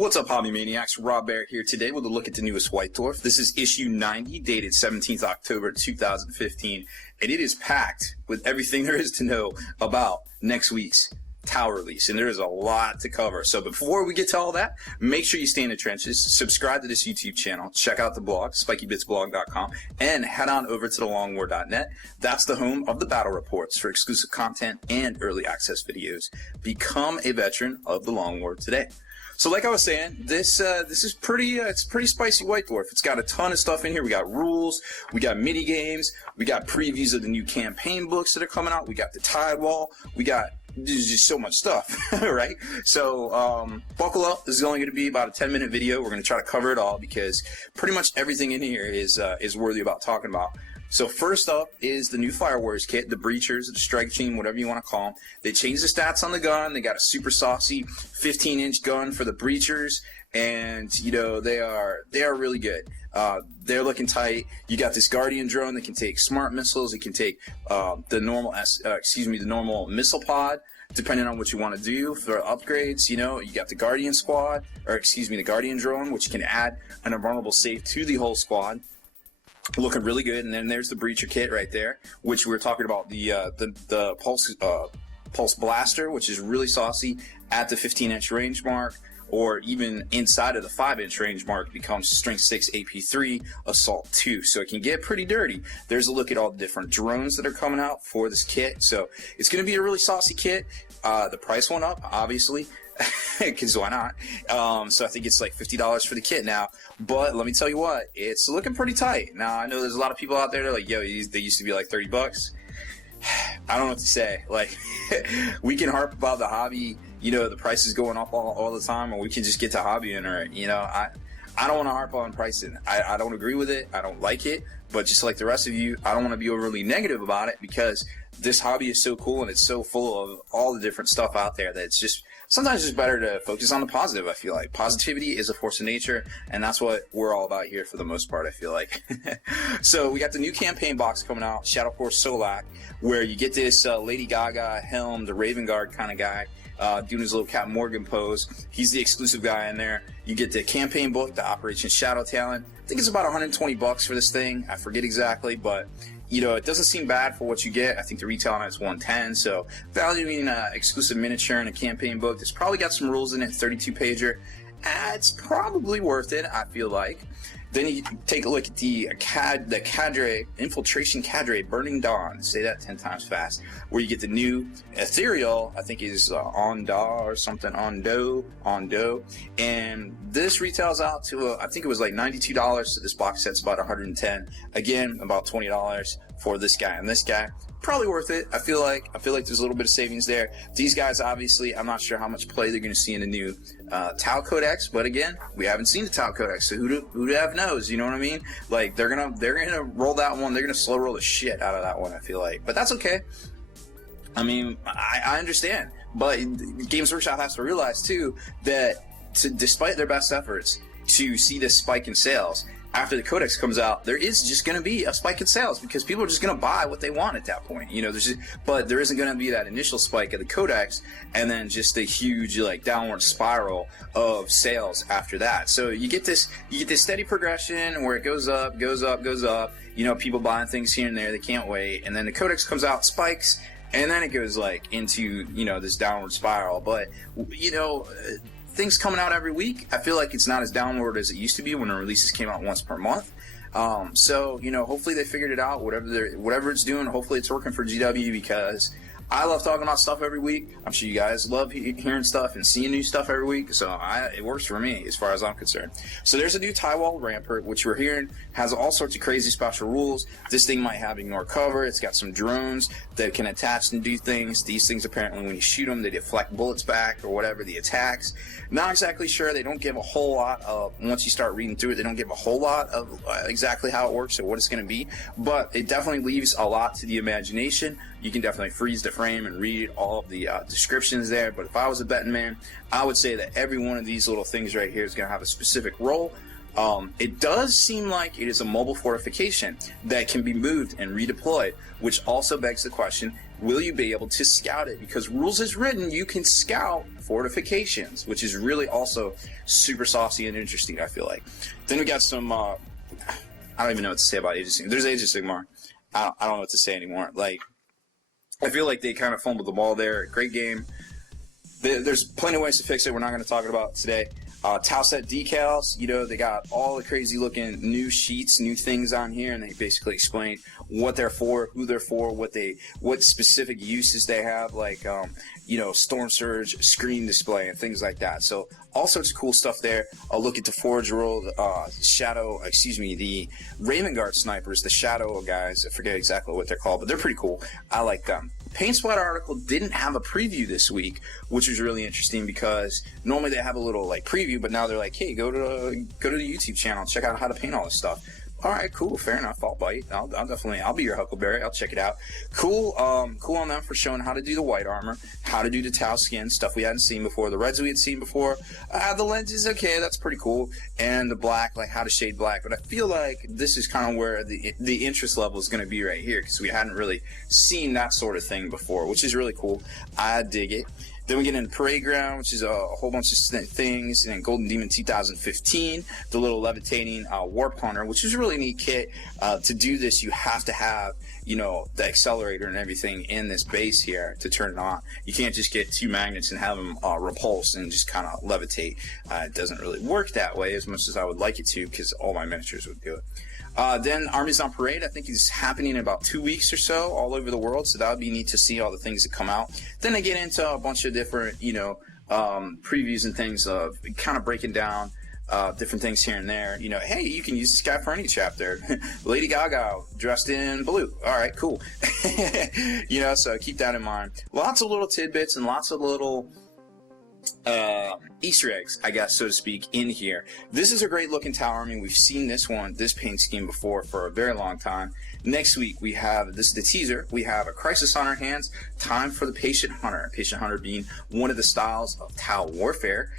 What's up, Hobby Maniacs? Rob Bear here today with a look at the newest White Dwarf. This is issue 90, dated 17th October 2015, and it is packed with everything there is to know about next week's Tau release, and there is a lot to cover. So before we get to all that, make sure you stay in the trenches, subscribe to this YouTube channel, check out the blog, spikybitsblog.com, and head on over to thelongwar.net. That's the home of the battle reports for exclusive content and early access videos. Become a veteran of the Long War today. So like I was saying, this is it's pretty spicy White Dwarf. It's got a ton of stuff in here. We got rules, we got mini games, we got previews of the new campaign books that are coming out. We got the Tidewall. There's just so much stuff, right? So buckle up. This is only going to be about a 10-minute video. We're going to try to cover it all because pretty much everything in here is worthy about talking about. So first up is the new Fire Warriors kit, the Breachers, the Strike Team, whatever you want to call them. They changed the stats on the gun. They got a super saucy 15-inch gun for the Breachers, and you know they are really good. They're looking tight. You got this Guardian drone that can take smart missiles. It can take the normal missile pod, depending on what you want to do for upgrades. You know, you got the Guardian squad, the Guardian drone, which can add an invulnerable save to the whole squad. Looking really good. And then there's the Breacher kit right there, which we were talking about, the Pulse Blaster, which is really saucy at the 15-inch range mark, or even inside of the 5-inch range mark becomes Strength 6 AP3 Assault 2. So it can get pretty dirty. There's a look at all the different drones that are coming out for this kit. So it's going to be a really saucy kit. The price went up, obviously, because why not? So I think it's like $50 for the kit now. But let me tell you what, it's looking pretty tight. Now, I know there's a lot of people out there that are like, yo, they used to be like 30 bucks. I don't know what to say. Like, we can harp about the hobby, you know, the prices going up all the time, or we can just get to hobbying, or, you know, I don't want to harp on pricing. I don't agree with it. I don't like it. But just like the rest of you, I don't want to be overly negative about it because this hobby is so cool and it's so full of all the different stuff out there that it's just sometimes it's better to focus on the positive. I feel like positivity is a force of nature, and that's what we're all about here for the most part, I feel like. So we got the new campaign box coming out, Shadow Force Solak, where you get this Lady Gaga helm, the Raven Guard kind of guy, doing his little Captain Morgan pose. He's the exclusive guy in there. You get the campaign book, the Operation Shadow Talent. I think it's about 120 bucks for this thing. I forget exactly, but you know, it doesn't seem bad for what you get. I think the retail on it is 110. So valuing exclusive miniature and a campaign book that's probably got some rules in it, 32-pager. It's probably worth it, I feel like. Then you take a look at the cadre, Infiltration Cadre, Burning Dawn. Say that 10 times fast. Where you get the new Ethereal, I think is Ondo or something, Ondo. And this retails out to, I think it was like $92, so this box set's about $110. Again, about $20 for this guy and this guy. Probably worth it. I feel like there's a little bit of savings there. These guys, obviously, I'm not sure how much play they're going to see in the new Tau Codex, but again, we haven't seen the Tau Codex, so who to have knows, you know what I mean? Like, they're gonna roll that one. They're gonna slow roll the shit out of that one, I feel like, but that's okay. I mean, I understand, but Games Workshop has to realize too that despite their best efforts to see this spike in sales, after the Codex comes out, there is just going to be a spike in sales because people are just going to buy what they want at that point. You know, but there isn't going to be that initial spike of the Codex and then just a huge like downward spiral of sales after that. So you get this steady progression where it goes up. You know, people buying things here and there, they can't wait, and then the Codex comes out, spikes, and then it goes like into, you know, this downward spiral. But you know, things coming out every week, I feel like it's not as downward as it used to be when the releases came out once per month. So, you know, hopefully they figured it out, whatever it's doing, hopefully it's working for GW, because I love talking about stuff every week. I'm sure you guys love hearing stuff and seeing new stuff every week, so it works for me as far as I'm concerned. So there's a new Tidewall Rampart, which we're hearing has all sorts of crazy special rules. This thing might have ignore cover. It's got some drones that can attach and do things. These things, apparently, when you shoot them, they deflect bullets back or whatever, the attacks. Not exactly sure. They don't give a whole lot of, once you start reading through it, they don't give a whole lot of exactly how it works or what it's going to be, but it definitely leaves a lot to the imagination. You can definitely freeze the frame and read all of the descriptions there, but if I was a betting man, I would say that every one of these little things right here is going to have a specific role. It does seem like it is a mobile fortification that can be moved and redeployed, which also begs the question, will you be able to scout it? Because rules as written, you can scout fortifications, which is really also super saucy and interesting, I feel like. Then we got some, I don't even know what to say about Age of Sigmar. There's Age of Sigmar. I don't know what to say anymore. Like, I feel like they kind of fumbled the ball there. Great game. There's plenty of ways to fix it. We're not going to talk about it today. Tau set decals, you know, they got all the crazy looking new sheets, new things on here, and they basically explain what they're for, who they're for, what specific uses they have, like, you know, storm surge, screen display, and things like that. So all sorts of cool stuff there. I'll look at the Forge World, the Raven Guard snipers, the Shadow guys. I forget exactly what they're called, but they're pretty cool. I like them. Paint Splatter article didn't have a preview this week, which was really interesting because normally they have a little like preview, but now they're like, hey, go to the YouTube channel, check out how to paint all this stuff. All right, cool, fair enough. I'll bite. I'll be your Huckleberry. I'll check it out. Cool, cool on them for showing how to do the white armor, how to do the Tau skin, stuff we hadn't seen before. The reds we had seen before. The lenses, okay, that's pretty cool. And the black, like how to shade black. But I feel like this is kind of where the interest level is going to be right here because we hadn't really seen that sort of thing before, which is really cool. I dig it. Then we get into Parade Ground, which is a whole bunch of things, and then Golden Demon 2015, the little levitating Warp Hunter, which is a really neat kit. To do this, you have to have, you know, the accelerator and everything in this base here to turn it on. You can't just get two magnets and have them repulse and just kind of levitate. It doesn't really work that way as much as I would like it to because all my miniatures would do it. Then Armies on Parade, I think is happening in about 2 weeks or so all over the world, so that would be neat to see all the things that come out. Then they get into a bunch of different, you know, previews and things of kind of breaking down different things here and there. You know, hey, you can use this guy for any chapter. Lady Gaga dressed in blue. All right, cool. You know, so keep that in mind. Lots of little tidbits and lots of little Easter eggs, I guess, so to speak, in here. This is a great looking Tau army. We've seen this paint scheme before for a very long time. Next week we have, this is the teaser, we have a Crisis on our hands. Time for the Patient Hunter. Patient Hunter being one of the styles of Tau warfare,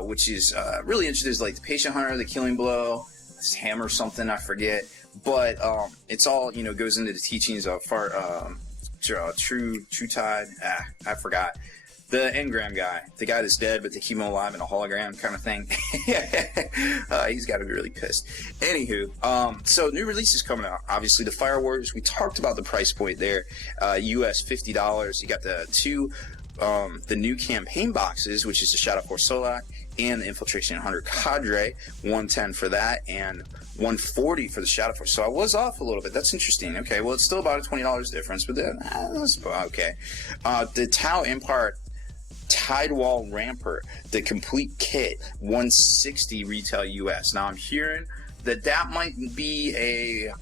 which is really interesting. Is like the Patient Hunter, the Killing Blow, this Hammer something, I forget. But it's all, you know, goes into the teachings of True Tide. I forgot. The engram guy, the guy that's dead, but they keep him alive in a hologram kind of thing. He's got to be really pissed. Anywho, so new releases coming out. Obviously, the Fire Warriors. We talked about the price point there. US $50. You got the new campaign boxes, which is the Shadow Force Solak and the Infiltration Hunter Cadre. $110 for that and $140 for the Shadow Force. So I was off a little bit. That's interesting. Okay, well, it's still about a $20 difference, but that's okay. The Tau Empire Tidewall Rampart, the complete kit, $160 retail US. Now I'm hearing that might be a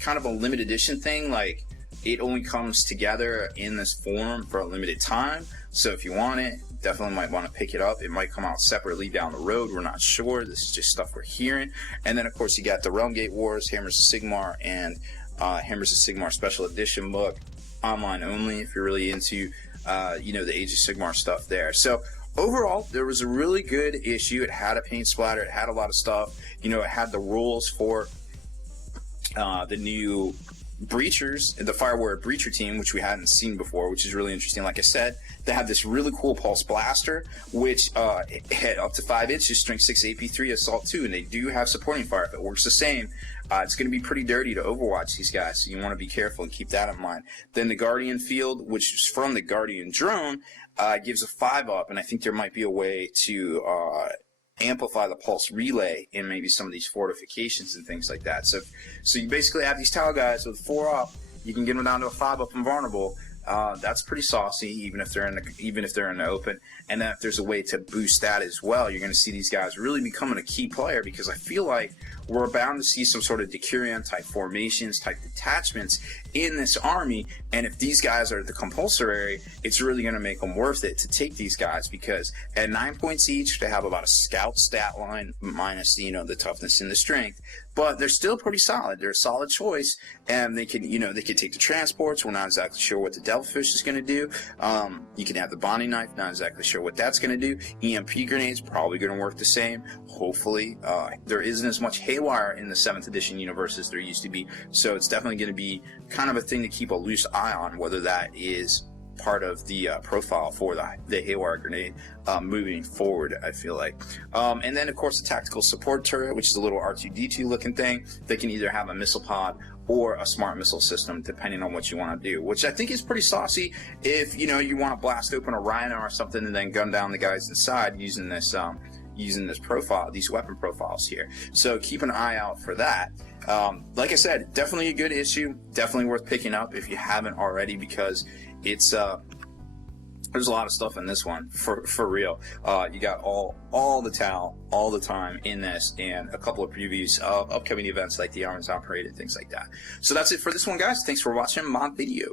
kind of a limited edition thing, like it only comes together in this form for a limited time. So if you want it, definitely might want to pick it up. It might come out separately down the road. We're not sure. This is just stuff we're hearing. And then of course you got the Realm Gate Wars, Hammers of Sigmar, and Hammers of Sigmar Special Edition book, online only if you're really into you know, the Age of Sigmar stuff there. So overall, there was a really good issue. It had a paint splatter. It had a lot of stuff. You know, it had the rules for the new Breachers, the Fire Warrior Breacher team, which we hadn't seen before, which is really interesting. Like I said, they have this really cool Pulse Blaster, which had up to 5 inches, Strength 6, AP 3, Assault 2, and they do have supporting fire. If it works the same, it's going to be pretty dirty to overwatch these guys, so you want to be careful and keep that in mind. Then the Guardian Field, which is from the Guardian Drone, gives a 5-up, and I think there might be a way to amplify the pulse relay in maybe some of these fortifications and things like that. So you basically have these Tau guys with 4-up. You can get them down to a 5-up invulnerable. That's pretty saucy, even if they're in the open. And then if there's a way to boost that as well, you're going to see these guys really becoming a key player, because I feel like we're bound to see some sort of Decurion type formations, type detachments in this army. And if these guys are the compulsory, it's really going to make them worth it to take these guys, because at 9 points each, they have about a scout stat line minus, you know, the toughness and the strength. but they're still pretty solid. They're a solid choice, and they can, you know, they can take the transports. We're not exactly sure what the Devilfish is going to do. You can have the Bonding Knife, not exactly sure what that's going to do. EMP grenades, probably going to work the same. Hopefully, there isn't as much haywire in the 7th edition universe as there used to be, so it's definitely going to be kind of a thing to keep a loose eye on, whether that is part of the profile for the haywire grenade moving forward, I feel like. And then, of course, the tactical support turret, which is a little R2-D2 looking thing. They can either have a missile pod or a smart missile system, depending on what you want to do, which I think is pretty saucy if, you know, you want to blast open a Rhino or something and then gun down the guys inside using this profile, these weapon profiles here. So keep an eye out for that. Like I said, definitely a good issue, definitely worth picking up if you haven't already, because it's there's a lot of stuff in this one for real. You got all the Tau all the time in this, and a couple of previews of upcoming events like the Amazon Parade and things like that. So that's it for this one, guys. Thanks for watching my video.